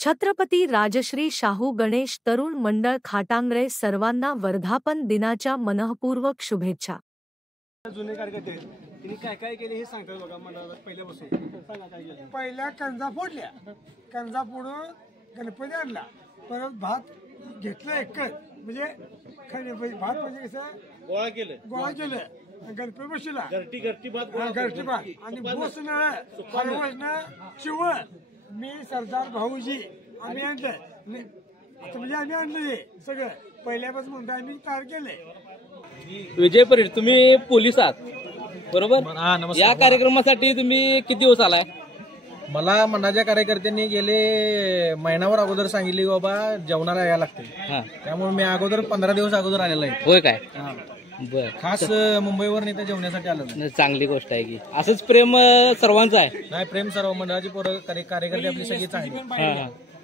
छत्रपती राजश्री शाहू गणेश तरुण मंडळ खाटांगळे सर्वांना वर्धापन दिनाच्या मनःपूर्वक शुभेच्छा। जुने कार्यकर्ते त्यांनी काय काय केले हे सांगतात बघा मला पहिल्यापासून सांगा काय केलं। पहिल्या कणजा फोडल्या, कणजा फोडून गणपती आणला, परत भात घेतलं एकच म्हणजे भात म्हणजे कसं गोळा केलं गणपती बसला घरटी भात आणि बोसनं हरवसनं चिव मी सरदार भाऊजी आम्ही आणलं आता म्हणजे आम्ही आणलं सगळं पहिल्यापासून म्हणतो आम्ही तयार केलंय। विजय परीट तुम्ही पोलीस आहात बरोबर? या कार्यक्रमासाठी तुम्ही किती दिवस आलाय? मला मंडळाच्या कार्यकर्त्यांनी गेले महिनाभर अगोदर सांगितले बाबा जेवणाला यायला लागते, त्यामुळे मी अगोदर 15 दिवस अगोदर आलेला आहे। होय काय? बर, खास मुंबईवर नेते जेवण्यासाठी आलं। चांगली गोष्ट आहे की असंच प्रेम सर्वांचं आहे। नाही, प्रेम सर्व मंडळाची पोरं कार्यकर्ते आपली सगळी चांगली,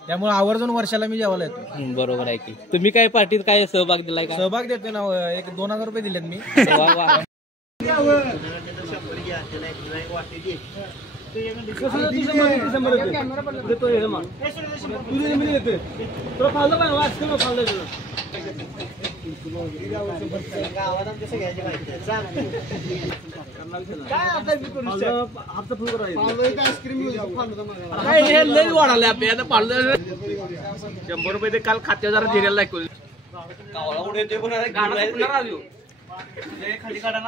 त्यामुळे आवर्जून वर्षाला मी जेवायला येतो। बरोबर आहे की तुम्ही काय पार्टीत काय सहभाग दिलाय का? सहभाग देतो ना, एक 2000 रुपये दिलेत मी। लय वाढाले आपले आता 100 रुपये ते काल खात्या जरा दिलेला ऐकून खाली काढा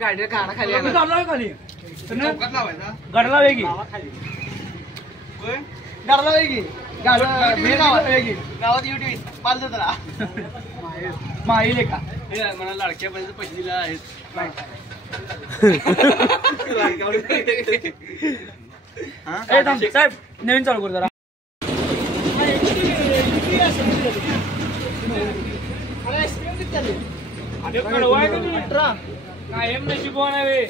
गाडी काढा खाली गडला वेगी गडला वेगी गावात युट्यूब पाल जरा माहिले का मला लाडक्या पैसे दिले आहेत। साहेब नवीन चालू करू जरा कायम नशिबवानावे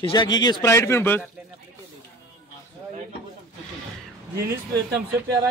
खिशा घी स्प्राइट पिऊन बस जिनिस थम्सअप प्यारा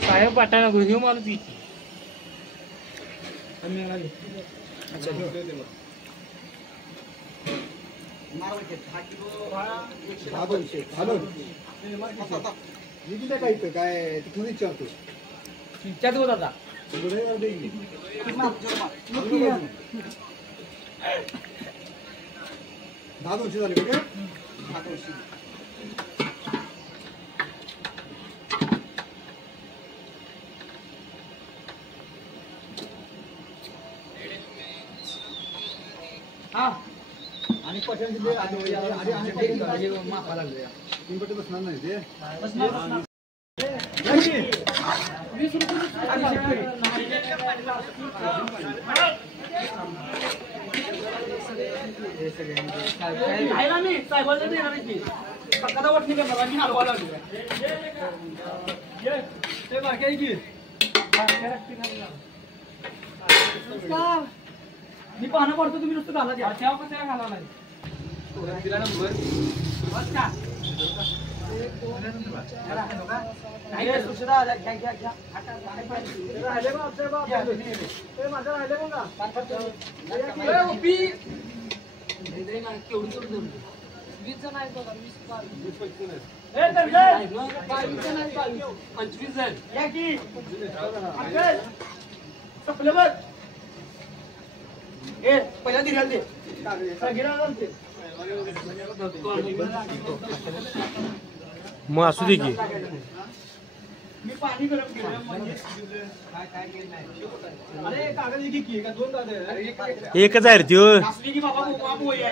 साहेब पाटाना घेऊ माणूस काय तिथून विचारतो विचारत होत आता 10 वर्ष झाली का? 7 वर्ष आणि पटन माफा लागले 3 पट बसणार नाही ते बसणार 20 मी पाहणं पडतो तुम्ही नुसतं घाला द्या घाला नाही दिला नंबर पहिला दिला दे मग असू दे की मी पाणी गरम केलं म्हणजे अरे कागद एक की का दोन कागद आहे एकच आहे रे त्यो असली की बाबा बाप होय या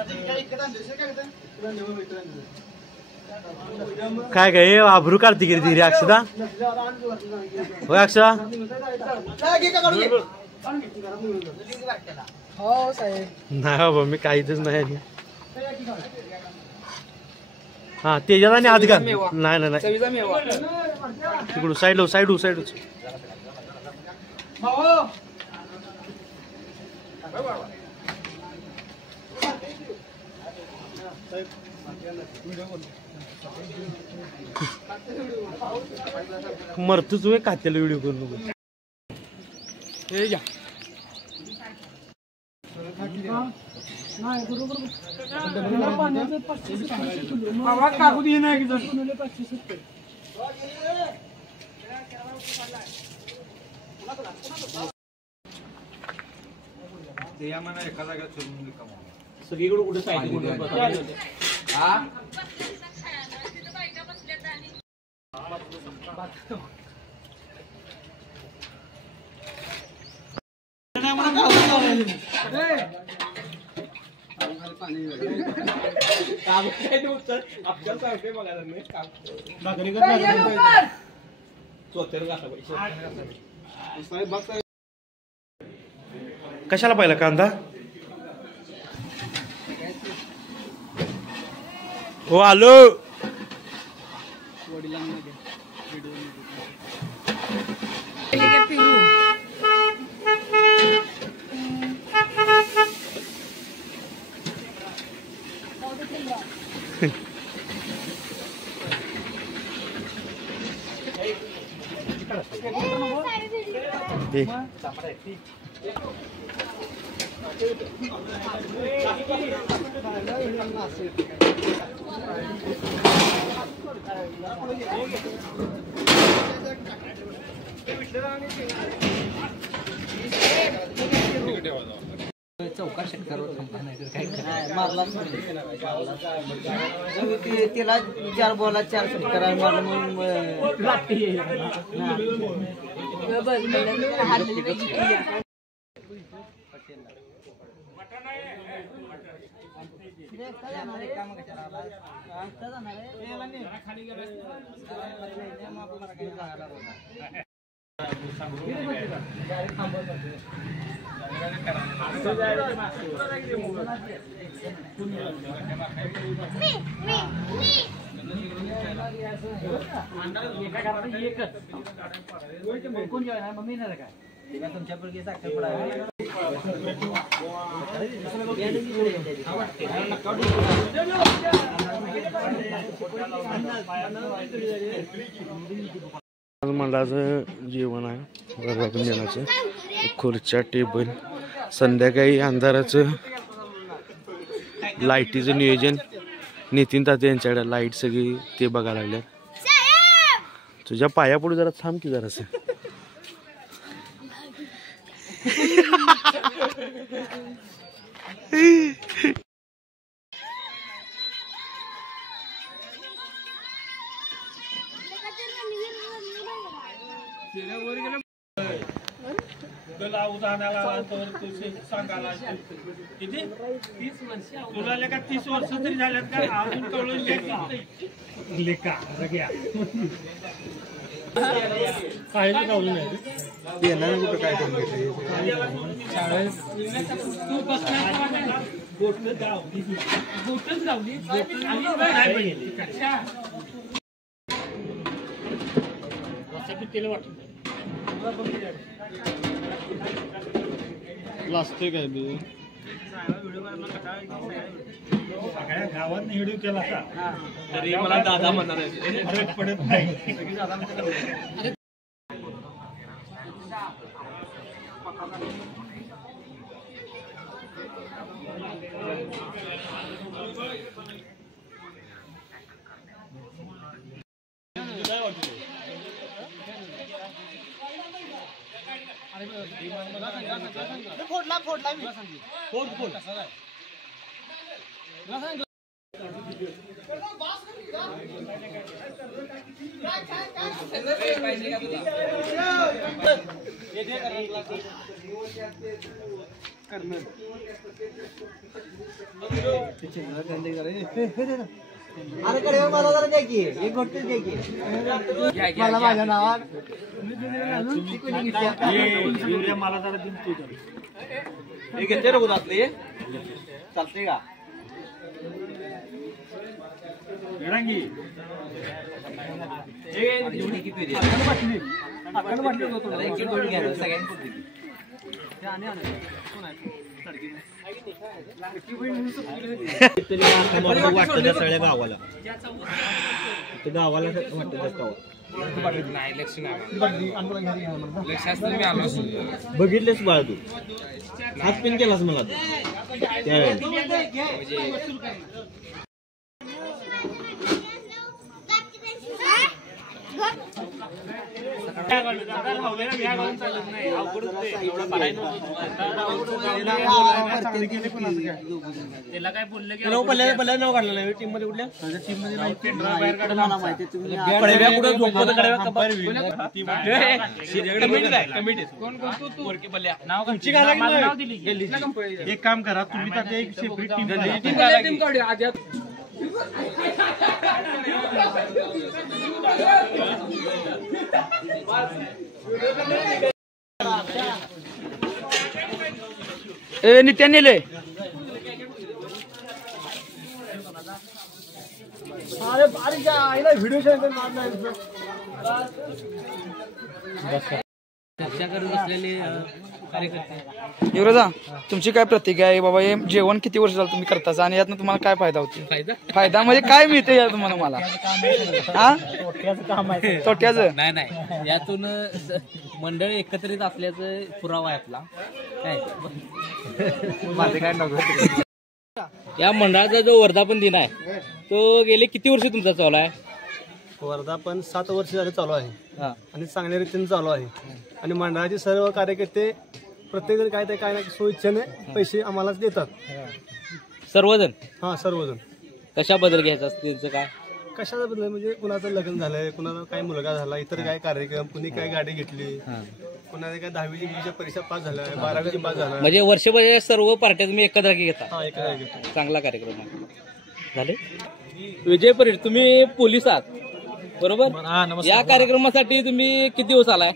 असली काय एकदा आणलं काय काय काय आभरू काढते की रे अक्षदा होय अक्षदा हो साहेब नाही बाबा मी काहीच नाही हा त्याच्यात आणि हात घाल नाही नाही नाही तिकडून साईड साईड साईड मरतोच वे कात्याला व्हिडिओ करू नको हे घ्या कागद ये नाही सगळीकडे कुठे साईड कशाला पाहिला कांदा हो आलो चौका षटकार त्याला 4 बॉलात 4 षटकार मारला तुमच्यापैकी साखर पडा मंडळाचं जेवण आहे वर्धापन दिनाचं खुर्च्या टेबल संध्याकाळी अंधाराचं लाईटीचं नियोजन नितीन ताते यांच्याकडे लाईट सगळी ते बघायला लागल्यात तुझ्या पायापुढे जरा थांब की जरासं किती 30 वर्ष तुला लेका 30 वर्ष तरी झाल्यात का अजून कळून लेका काय कळून नाही येणार कुठं काय करून गोष्टच गावली तेल वाटत लाजतोय काय मी सगळ्या गावात व्हिडिओ केला का तरी मला दादा म्हणणार पडत नाही फोडला फोडला फोड फोड अरे कडे मला जरा द्या की एक गोष्ट द्या की मला माझ्या नावात मला जरा दिन तू हे घेते रे आपले चालते का रंगी सगळ्या गावाला गावाला बघितलेस बाळा तू हात पिन केलास मला त्याला काय बोललं की नाव काढलं टीम मध्ये कुठल्या टीम मध्ये बाहेर काढून मला माहिती आहे तुम्ही नाव दिली. एक काम करा तुम्ही त्यात एक सेपरेट टीम नित्या नेले व्हिडिओ युवराजा तुमची काय प्रतिक्रिया आहे बाबा हे जेवण किती वर्ष झालं तुम्ही करताच आणि यातनं तुम्हाला काय फायदा होतो फायदा म्हणजे काय मिळते या तुम्हाला मला हा तोट्याचं नाही यातून मंडळ एकत्रित असल्याचं पुरावा आहे आपला काय या मंडळाचा जो वर्धापन दिन आहे तो गेले किती वर्ष तुमचा चालू आहे वर्धापन 7 वर्ष झाले चालू आहे आणि चांगल्या रीतीने चालू आहे आणि मंडळाचे सर्व कार्यकर्ते प्रत्येक जण काय ना स्वइच्छेने पैसे आम्हालाच देतात सर्वजण हा सर्वजण कशा बदल घ्यायचा त्यांचं काय कशाचा बदल म्हणजे कुणाचं लग्न झालंय कुणाचा काय मुलगा झाला इतर काय कार्यक्रम कुणी काय गाडी घेतली कुणाला काय 10वी परीक्षा पास झाला 12वी पास झाला म्हणजे वर्षभर सर्व पार्ट्या तुम्ही एकत्र घेता हा एकत्र घेतो चांगला कार्यक्रम आहे झाले विजय परीड तुम्ही पोलीस आहात बरोबर या कार्यक्रमासाठी तुम्ही किती दिवस आलाय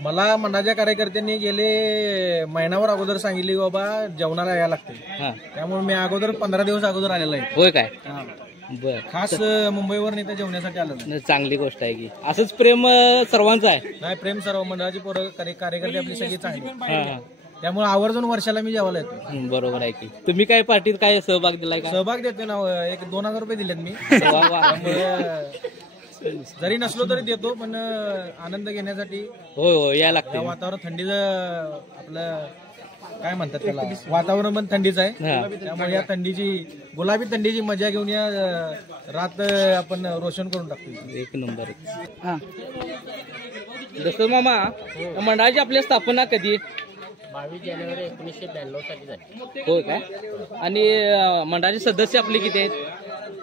मला मनाच्या कार्यकर्त्यांनी गेले महिनाभर अगोदर सांगितले बाबा जेवणाला यायला लागते त्यामुळे मी अगोदर 15 दिवस अगोदर आलेला आहे होय काय बर खास मुंबईवर नेता जेवण्यासाठी आलं चांगली गोष्ट आहे की असंच प्रेम सर्वांचं आहे नाही प्रेम सर्व मंडळाची पोरं कार्यकर्ते आपली सगळी चांगली त्यामुळे आवर्जून वर्षाला मी जेवायला येतो बरोबर आहे की तुम्ही काय पार्टीत काय सहभाग दिलाय का सहभाग देतो ना एक 2000 रुपये दिलेत मी जरी नसलो तरी देतो पण आनंद घेण्यासाठी हो यायला लागतं वातावरण थंडीचं आपलं काय म्हणतात त्याला वातावरण पण थंडीच आहे त्यामुळे या थंडीची गुलाबी थंडीची मजा घेऊन या रात आपण रोशन करून टाकतो एक नंबर जसं मामा मंडळाची आपली स्थापना कधी 22 जानेवारी 1992 साली झाली हो काय आणि मंडळाचे सदस्य आपले किती आहेत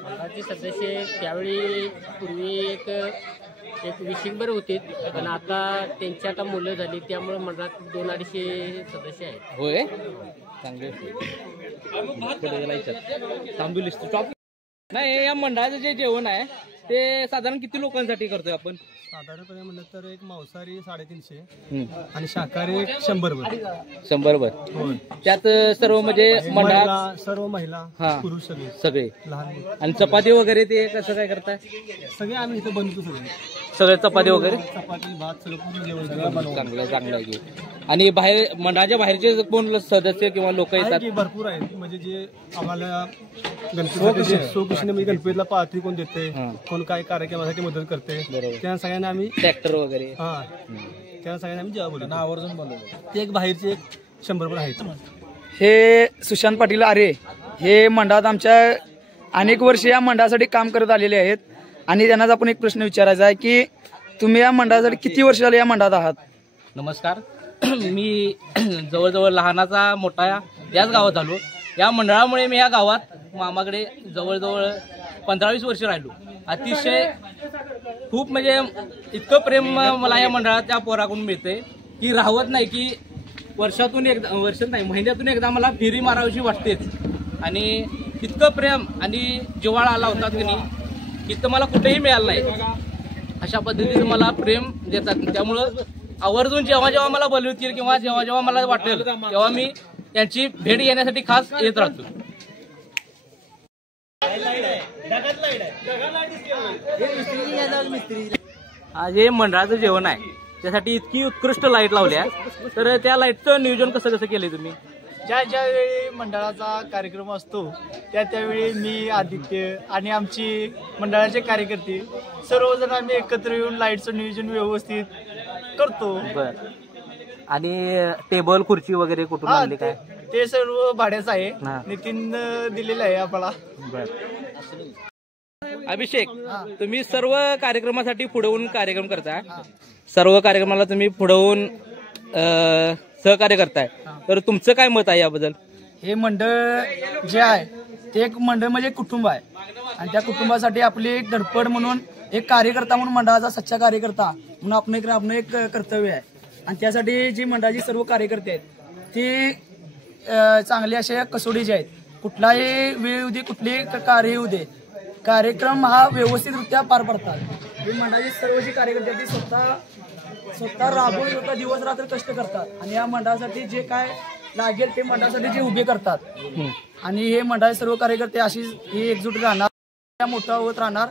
मंडळाचे सदस्य त्यावेळी पूर्वी एक 20 होते पण आता त्यांची आता मुलं झाली त्यामुळे मंडळात 200-250 सदस्य आहेत होय चांगले नाही या मंडळाचं जे जेवण आहे ते साधारण किती लोकांसाठी करतोय आपण साधारणपणे म्हणलं तर एक मांसाहारी 350 आणि शाकाहारी 100 बर त्यात सर्व म्हणजे मंडळात सर्व महिला पुरुष सगळे लहान आणि चपाती वगैरे ते कसं काय करताय सगळे आम्ही इथं बनवतो सगळे चपाती वगैरे चपाती भात सगळं पूर्ण जेवण चांगलं आहे की आणि बाहेर मंडळाच्या बाहेरचे कोण सदस्य किंवा लोक येतात भरपूर आहेत म्हणजे जे आम्हाला गणपती सोकृष्ण म्हणजे गणपतीला पार्टी कोण देते कोण काय कार्यक्रमासाठी मदत करते त्या सगळ्यांना आम्ही ट्रॅक्टर वगैरे त्या सगळ्यांना आम्ही जेव्हा बोलतो आवर्जून बोलवतो ते एक बाहेरचे 100 आहेत हे सुशांत पाटील आरे हे मंडळात आमच्या अनेक वर्ष या मंडळासाठी काम करत आलेले आहेत आणि त्यांनाच आपण एक प्रश्न विचारायचा आहे की तुम्ही या मंडळासाठी किती वर्ष झाले या मंडळात आहात नमस्कार मी जवळजवळ लहानाचा मोठा याच गावात आलो या मंडळामुळे मी या गावात मामाकडे जवळजवळ 15-20 वर्ष राहिलो अतिशय खूप म्हणजे इतकं प्रेम मला या मंडळात त्या पोराकडून मिळते की राहवत नाही की वर्षातून एकदा, वर्षात नाही महिन्यातून एकदा मला फेरी मारावीशी वाटतेच. आणि इतकं प्रेम आणि जिव्हाळा आला होता की नाही इतकं मला कुठेही मिळालं नाही. अशा पद्धतीने मला प्रेम देतात. त्यामुळं आवर्जून जेव्हा जेव्हा मला बोलवतील किंवा जेव्हा जेव्हा मला वाटेल तेव्हा मी यांची भेट घेण्यासाठी खास येत राहतो. आज हे मंडळाचं जेवण आहे त्यासाठी इतकी उत्कृष्ट लाईट लावल्या, तर त्या लाईटचं नियोजन कसं कसं केलंय तुम्ही? ज्यावेळी मंडळाचा कार्यक्रम असतो त्यावेळी मी, आदित्य आणि आमची मंडळाचे कार्यकर्ते सर्वजण आम्ही एकत्र येऊन लाईटचं नियोजन व्यवस्थित करतो. बर. आणि टेबल खुर्ची वगैरे कुठून आणली काय? ते सर्व भाड्याचं आहे, नितीन दिलेलं आहे आम्हाला. अभिषेक, तुम्ही सर्व कार्यक्रमासाठी पुढवून कार्यक्रम करताय, सर्व कार्यक्रमाला तुम्ही पुढवून सहकार्य करताय, तर तुमचं काय मत आहे याबद्दल? हे मंडळ जे आहे ते एक मंडळ म्हणजे कुटुंब आहे आणि त्या कुटुंबासाठी आपली एक धडपड म्हणून एक कार्यकर्ता म्हणून मंडळाचा सच्चा कार्यकर्ता म्हणून आपण एक कर्तव्य आहे. आणि त्यासाठी जी मंडळाची सर्व कार्यकर्ते आहेत ती चांगले असे कसोडीचे आहेत. कुठलाही वेळ येऊ दे, कुठलेही कार्य येऊ दे, कार्यक्रम हा व्यवस्थितरित्या पार पडतात. ही मंडळाची सर्व जी कार्यकर्ते आहेत ती स्वतः राबून स्वतः दिवस रात्र कष्ट करतात आणि या मंडळासाठी जे काय लागेल ते मंडळासाठी जे उभे करतात. आणि हे मंडळाचे सर्व कार्यकर्ते अशी ही एकजूट राहणार, मोठा होत राहणार.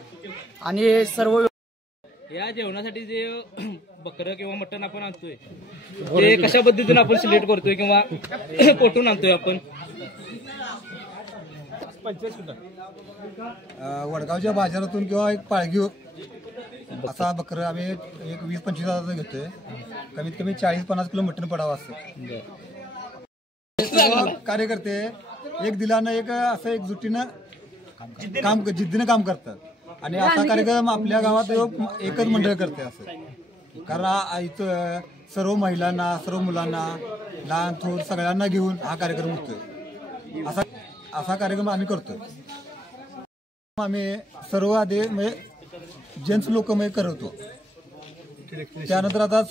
आणि हे सर्व या जेवणासाठी जे बकरं किंवा मटण आपण आणतोय ते कशा पद्धतीने आपण सिलेक्ट करतोय किंवा कुठून आणतोय आपण? वडगावच्या बाजारातून किंवा एक पाळगी असा बकरं आम्ही एक 20-25 हजाराचा घेतोय. कमीत कमी 40-50 किलो मटण पडावं असं. कार्यकर्ते एक दिलानं एक असं एक जुटीनं जिद्दीनं काम करतात. आणि असा कार्यक्रम आपल्या गावात एकच मंडळ करते असं. कारण इथं सर्व महिलांना, सर्व मुलांना, लहान थोर सगळ्यांना घेऊन हा कार्यक्रम होतोय. असा कार्यक्रम आम्ही करतोय. आम्ही सर्व आधी म्हणजे जेंट्स लोक करतो, त्यानंतर आता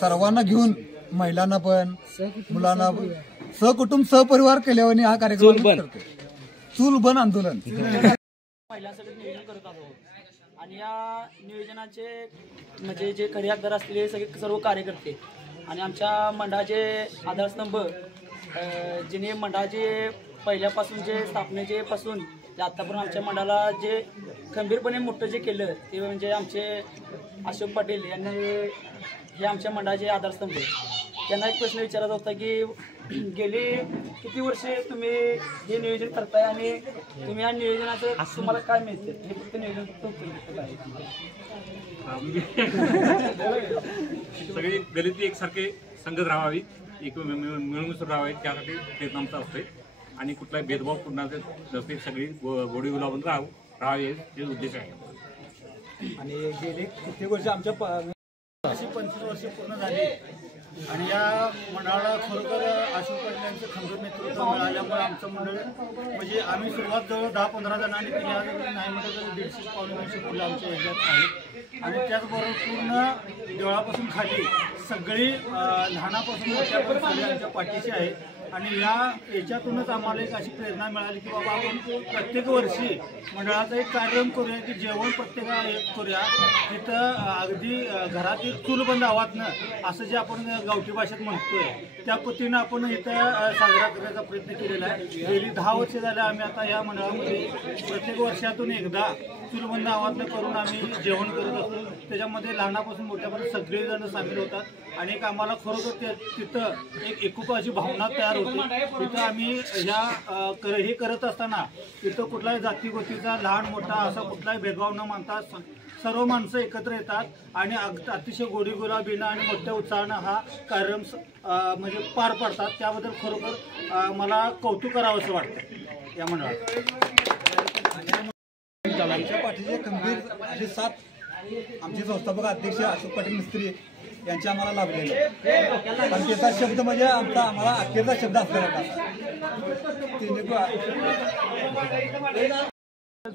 सर्वांना घेऊन महिलांना पण मुलांना सहकुटुंब सहपरिवार केल्यावर हा कार्यक्रम करतो. चूल बन आंदोलन महिलांसाठी नियोजन करत आहोत. आणि या नियोजनाचे म्हणजे जे खरेदीदार असलेले सगळे सर्व कार्यकर्ते आणि आमच्या मंडळाचे आधारस्तंभ जिने मंडळाचे पहिल्यापासून जे स्थापनेचे पासून आतापर्यंत आमच्या मंडळाला जे खंबीरपणे मोठं जे केलं ते म्हणजे आमचे अशोक पाटील यांनी हे आमच्या मंडळाचे आधारस्तंभ. त्यांना एक प्रश्न विचारायचा होता की गेली किती वर्षे तुम्ही हे नियोजन करताय आणि तुम्ही या नियोजनाचं तुम्हाला काय मिळते? हे फक्त नियोजन सगळी दलित एकसारखे संगत राहावी, एक मिळून राहावे त्यासाठी प्रयत्न आमचा असतोय. आणि कुठलाही भेदभाव पुन्हा सगळी गोडी गुलाबून राहावे हे उद्देश आहे. आणि गेले कित्येक वर्ष आमच्या 25 वर्ष पूर्ण झाली आणि या मंडळाला खरोखर अशोक पाटील यांचं खंबीर नेतृत्व मिळाल्यामुळे आमचं मंडळ म्हणजे आम्ही सुरुवात जवळ 10-15 जणांनी केली. आज नाही म्हटलं तर 150-200 मुलं आमच्या ह्याच्यात आहेत. आणि त्याचबरोबर पूर्ण देवळापासून खाली सगळी लहानापासून मोठ्यापर्यंत सगळी आमच्या पाठीशी आहे. आणि याच्यातूनच आम्हाला एक अशी प्रेरणा मिळाली की बाबा आपण प्रत्येक वर्षी मंडळाचा एक कार्यक्रम करूया की जेवण प्रत्येका एक करूया तिथं अगदी घरातील चूलबंद आवाजनं असं जे आपण गावठी भाषेत म्हणतोय त्या पद्धतीनं आपण इथं साजरा करण्याचा प्रयत्न केलेला आहे. गेली 10 वर्ष झाले आम्ही आता या मंडळामध्ये प्रत्येक वर्षातून एकदा चूलबंद आवाजनं करून आम्ही जेवण करत असतो. त्याच्यामध्ये लहानापासून मोठ्यापर्यंत सगळेजण सामील होतात आणि एक आम्हाला खरोखर तिथं एक एकोपाची भावना तयार होते. तिथं आम्ही हे करत असताना तिथं कुठलाही जातीगोतीचा लहान मोठा असा कुठलाही भेदभाव न मानता सर्व माणसं एकत्र येतात आणि अतिशय गोडी गुलाबीनं आणि मोठ्या उत्साहानं हा कार्यक्रम म्हणजे पार पडतात. त्याबद्दल खरोखर मला कौतुक करावं असं वाटतं या मंडळात. आमच्या पाठीचे खंबीर असे साथ आमचे संस्थापक अध्यक्ष अशोक पाटील मिस्त्री यांचे आम्हाला लाभलेले. कारण त्याचा शब्द म्हणजे आम्हाला अखेरचा शब्द असलेला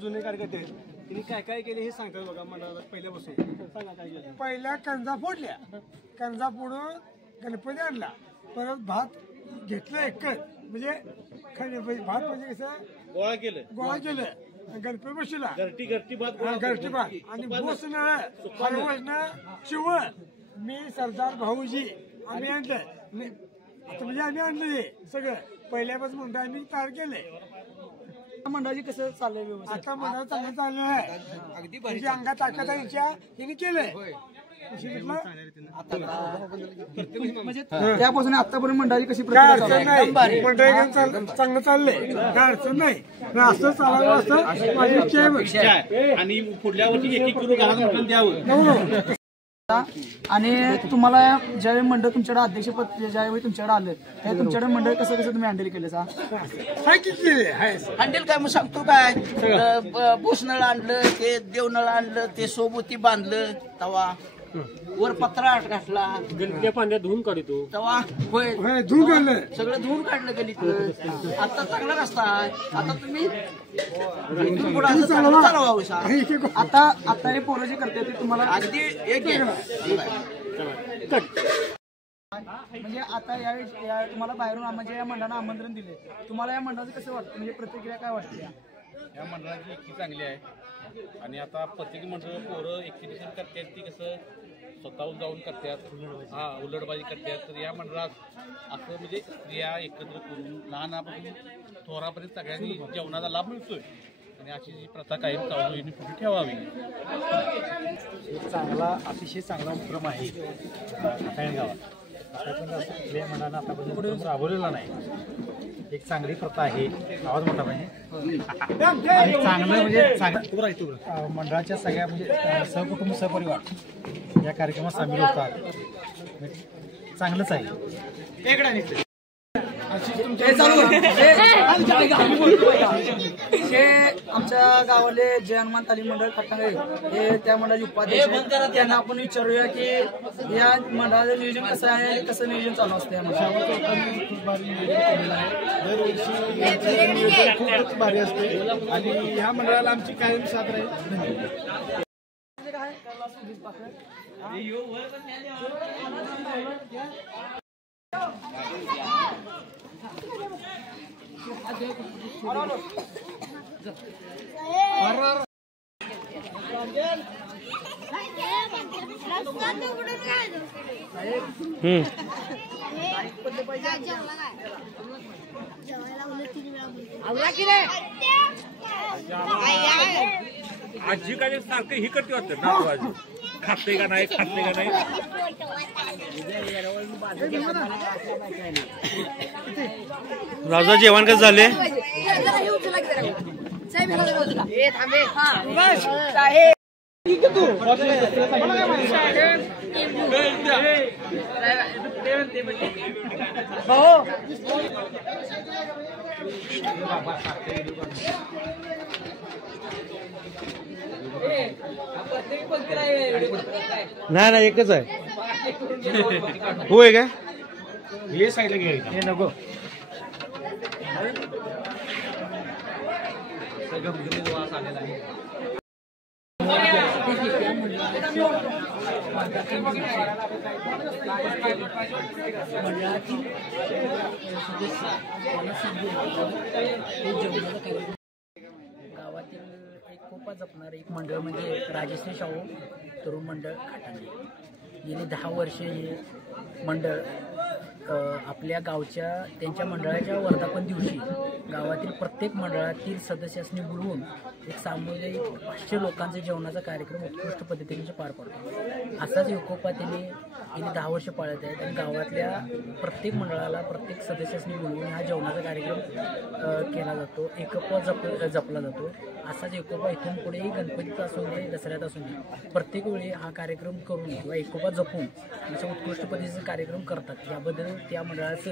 जुने कार्यकर्ते त्यांनी काय काय केले हे सांगतात बघा मला पहिल्यापासून सांगा काय केलं. पहिल्या कणजा फोडल्या, कणजा फोडून गणपती आणला, परत भात घेतलं एकच म्हणजे भात म्हणजे कसं गोळा केलं गणपती बसला घरटी भात आणि भोसनं हलवसनं चिवळ मी सरदार भाऊजी आम्ही आणलं आता म्हणजे आम्ही आणलं हे सगळं पहिल्यापासून म्हणतो आम्ही तयार केलंय. मंडळाची कसं चाललंय व्यवस्थित? आता मंडळ चांगलं चाललं आहे अगदी म्हणजे अंगात ताकद आहे हिने केलंय म्हणजे त्यापासून आतापर्यंत मंडळाची कशी काय अडचण नाही, मंडळ चांगलं चाललंय, काय अडचण नाही, असं चालावं असं माझी इच्छा आहे. आणि पुढल्या वर्षी 1-1 किलो घरात द्यावं. आणि तुम्हाला ज्यावेळी मंडळ तुमच्याकडे अध्यक्षपद ज्यावेळी तुमच्याकडे आलं त्या तुमच्याकडे मंडळ कसं कसं तुम्ही हँडल केलं सा? हँडल काय मग सांगतो काय भोसनळ आणलं ते देवनळ आणलं ते सोबती बांधलं तवा वर पत्रा घातला गणपती पाण्यात धुवून काढतो तवा होय धुवून काढलं सगळं धुवून काढलं गणितलं. आता चांगला रस्ता आहे. आता तुम्ही आता हे पोरं जे करते ते तुम्हाला अगदी एक म्हणजे आता यावेळी तुम्हाला बाहेरून म्हणजे या मंडळानं आमंत्रण दिले, तुम्हाला या मंडळाचं कसं वाटतं म्हणजे प्रतिक्रिया काय वाटते? या मंडळाची एकी चांगली आहे आणि आता प्रत्येक मंडळ पोरं एक्झिबिशन करतात ती कसं स्वतःहून जाऊन करतात, उलटबाजी करतात. तर या मंडळात असं म्हणजे स्त्रिया एकत्र करून लहानापासून थोरापर्यंत सगळ्यांनी जेवणाचा लाभ मिळतोय आणि अशी जी प्रथा कायम चालू यांनी पुढे ठेवावी. चांगला अतिशय चांगला उपक्रम आहे खाटाण गावात. आतापर्यंत कुठल्याही मंडळानं आतापर्यंत राबवलेला नाही. एक चांगली प्रथा आहे, आवाज मोठा पाहिजे आणि चांगलं म्हणजे मंडळाच्या सगळ्या म्हणजे सहकुटुंब सहपरिवार या कार्यक्रमात सामील होतात. चांगलंच आहे. हे आमच्या गावाले जय हनुमान तालीम मंडळ खटांगळे हे त्या मंडळाचे उपाध्यक्ष आहेत. त्यांना आपण विचारूया की या मंडळाचं नियोजन कसं आहे आणि कसं नियोजन चालू असतं या मंडळाचं. खूपच भारी असते आणि ह्या मंडळाला आमची कायम साथ राहील. आजी काय सारखं ही करते वाटतं ना आजी खाते का नाही खाते का नाही. राजा जेवण कसं झाले? नाही एकच आहे. होय काय हे साईडला घे हे नको. गावातील एक कोपा जपणारे एक मंडळ म्हणजे राजश्री शाहू तरुण मंडळ खाटांगळे. गेली 10 वर्षे हे मंडळ आपल्या गावच्या त्यांच्या मंडळाच्या वर्धापन दिवशी गावातील प्रत्येक मंडळातील सदस्यांनी बोलवून एक सामुदायिक 500 लोकांचा जेवणाचा कार्यक्रम उत्कृष्ट पद्धतीने पार पडतो. असाच एकोपा त्यांनी गेली 10 वर्ष पाळत आहेत आणि गावातल्या प्रत्येक मंडळाला प्रत्येक सदस्यांनी बोलवून हा जेवणाचा कार्यक्रम केला जातो. एकोपा जपला जातो. असाच एकोपा इथून पुढेही गणपतीचा असून दे दसऱ्यात असून दे प्रत्येक वेळी हा कार्यक्रम करून किंवा एकोपा जपून अशा उत्कृष्ट पद्धतीचे कार्यक्रम करतात. याबद्दल त्या मंडळाचं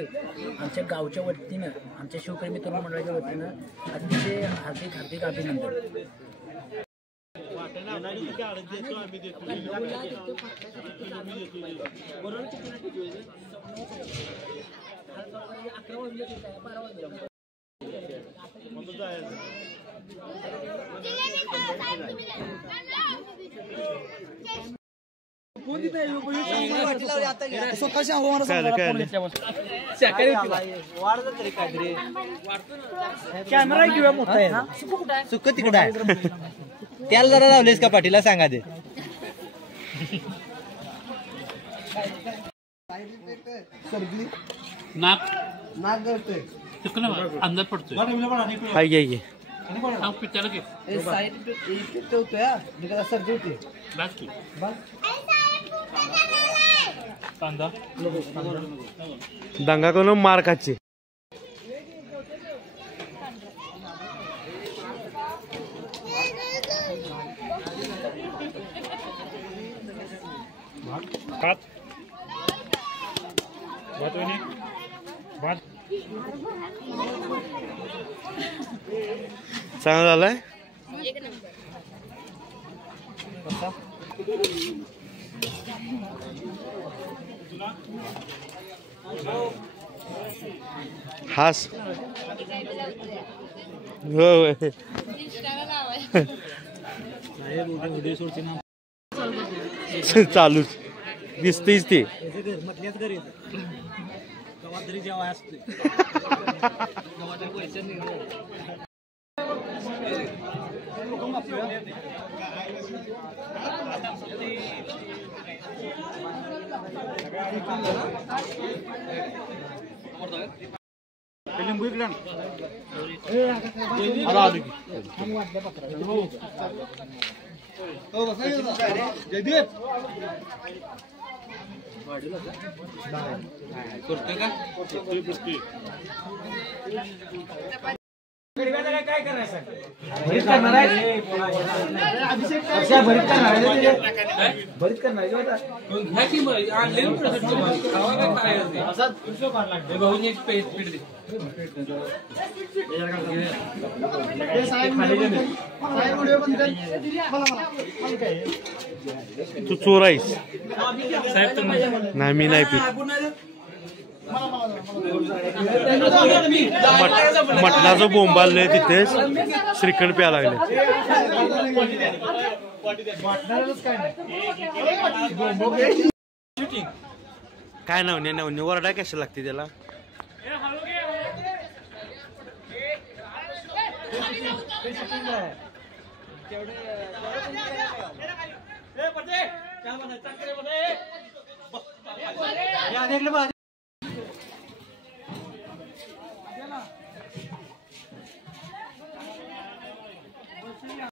आमच्या गावच्या वतीनं आमच्या शिवप्रेमी तरुण मंडळाच्या वतीनं अतिशय हार्दिक अभिनंदन. स्वतःच्या आव्हानाला कळलं, फोन कळलं. घेतल्यापासून वाढलं तरी काहीतरी कॅमेरा घेऊया मोठा आहे सुख तिकडं आहे त्याला जरा लावलेस का पाठीला सांगा दे नाक नाक गळतोय अंदर पडतोय हाय घे घे पिक्चर घे साईड इफेक्ट होतोय सर्दी होते कांदा दंगा करून मार खाचे भात भात चांगला झालाय हास होय चालूच दिसतेच ते म्हटल्याच घरी गावात तरी जेव्हा असते लिंबू इकडे काय करायचं तू चोर आहेस नाही मी नाही पीत मटणाचं बोंबाललंय तिथेच श्रीखंड प्यायला लागले काय नाव वरडा कशा लागते त्याला